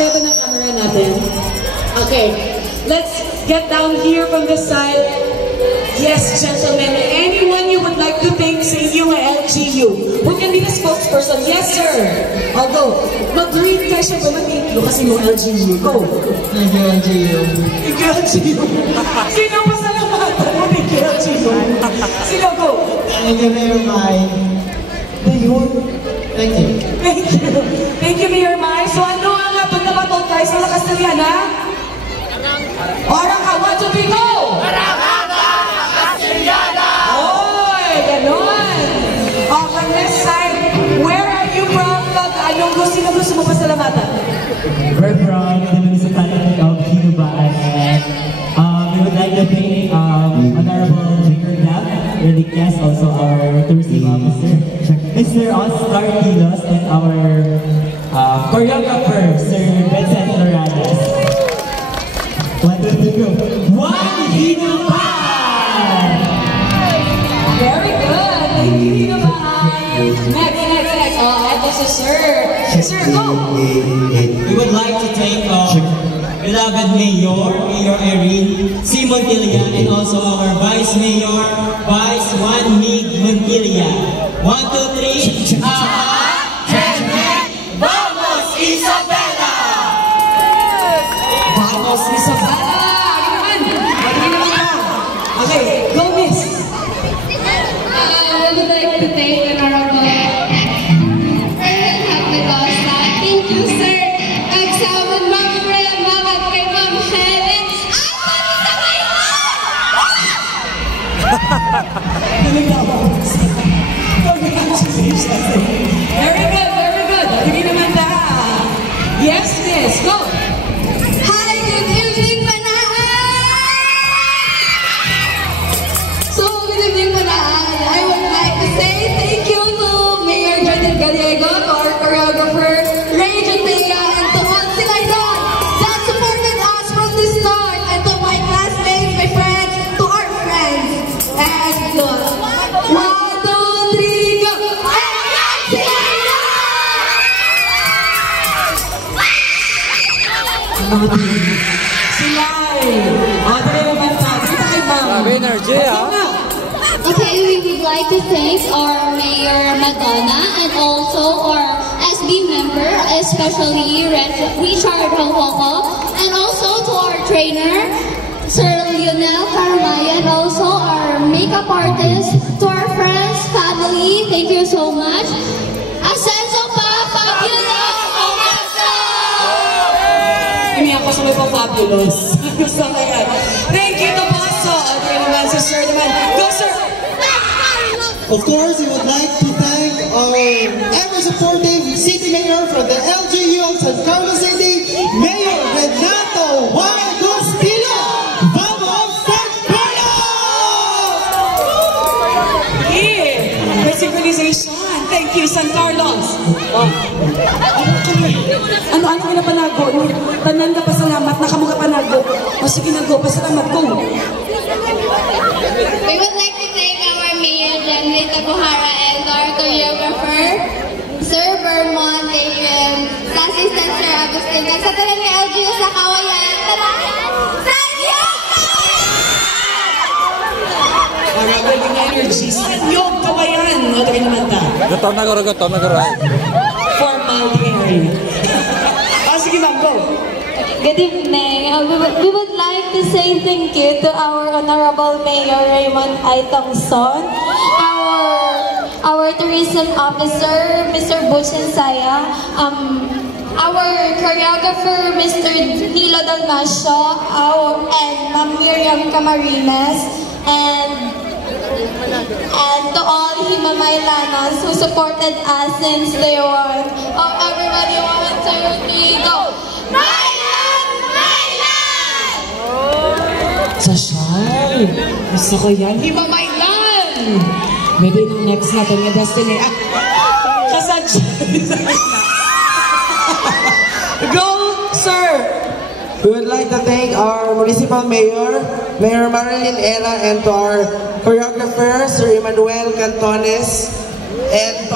Okay, ito na camera natin. Okay, let's get down here from this side. Yes, gentlemen, anyone you would like to thank sa inyong LGU? Who can be the spokesperson? Yes, sir. I'll go. Mag-read ka siya ba? Mag-thank you kasi yung LGU. Go. Thank you, LGU. Thank you, LGU. Sino pa sa lahat? Thank you, LGU. Sino, go. Thank you, Mayor Mai. Thank you. Thank you. Thank you. Thank you, Mayor Mai. So ano ang pag nabatong tayo sa lakas na yan, ha? Orang ka, 1, 2, 3, go! Oy, ganon. From this side, where are you from? Anong gusto mo pasalamatan? We're from the municipality of Hinubaan, and we would like to thank Honorable Mayor Gab, Reliquias, also our tourism officer, Mr. Oscar Kilos, and our choreographer, Sir Vincent Loranes. 1, 2, 3, go! One Hinubaan! Very good. Thank you, Hinubaan. Next. Oh, ito si Sir. Sir, go. We would like to thank beloved Mayor Erin C. Montilla, and also our Vice Mayor, Vice Juan Mig Montilla. 1, 2, 3. Vamos, Isabela! Vamos, Isabela! Okay, go, miss. I would like to thank Honorable Erwin Hapmegosa. Thank you, sir. Kagsawad mga Rema at kay Ma'am Helen. Very good. Hindi naman na. Yes, miss, go. Hi, good evening, Manaan! So, good evening, Manaan. I would like to say thank you to Mayor Jordan Gallego, to our choreographer, Ray Jantea, and to all sila doon that supported us from the start, and to my classmates, my friends, to our friends. And 1, 2, 3, go! Sila dali naman pa. Kita kay ma'am. Grabe energy, Okay, we would like to thank our Mayor Madonna and also our SB member, especially Richard Hawoko, and also to our trainer, Sir Lionel Carmaya, and also our makeup artist, to our friends, family, thank you so much. Ascenso pa, fabulous! Hindi ako sa may pang-fabulous. Gusto ko yan. Thank you, Tomaso. Okay naman, si Sir naman. Go, Sir! Of course, we would like to thank our ever-supportive City Mayor from the LGU of San Carlos City, Mayor Renato Y. Agustino! Vamos, San Carlos! Yeah! Synchronization. Thank you, San Carlos. Ano nga panago? Tanan ka pasalamat, nakamuka panago. O sige na, go. Pasalamat, go. We would like to thank our Mayor Janley Tabuhara and our choreographer, Sir Vermont, and sa assistant Sir Agustin. Sa talan ng LGU sa Kawayan. Tara! Sanyog! Galing energy. Sanyog Kawayan. O, tayo naman ta. Gatom na garo. Formal area. Sige ma'am, go. Good evening. We would like to say thank you to our Honorable Mayor Raymond I. Thompson, our tourism officer, Mr. Buchin Saya, our choreographer, Mr. Nilo Dalmasio, and Ma'am Miriam Camarines, and to all Himamaylanos who supported us since day one. Oh, everybody, 1, 2, 3, go! Sasyal. Gusto ko yan. Himamaylan! Maybe yung next natin na destiny. Kasasyal. Go, sir! We would like to thank our municipal mayor, Mayor Marilyn Ella, and to our choreographer, Sir Emmanuel Cantones, and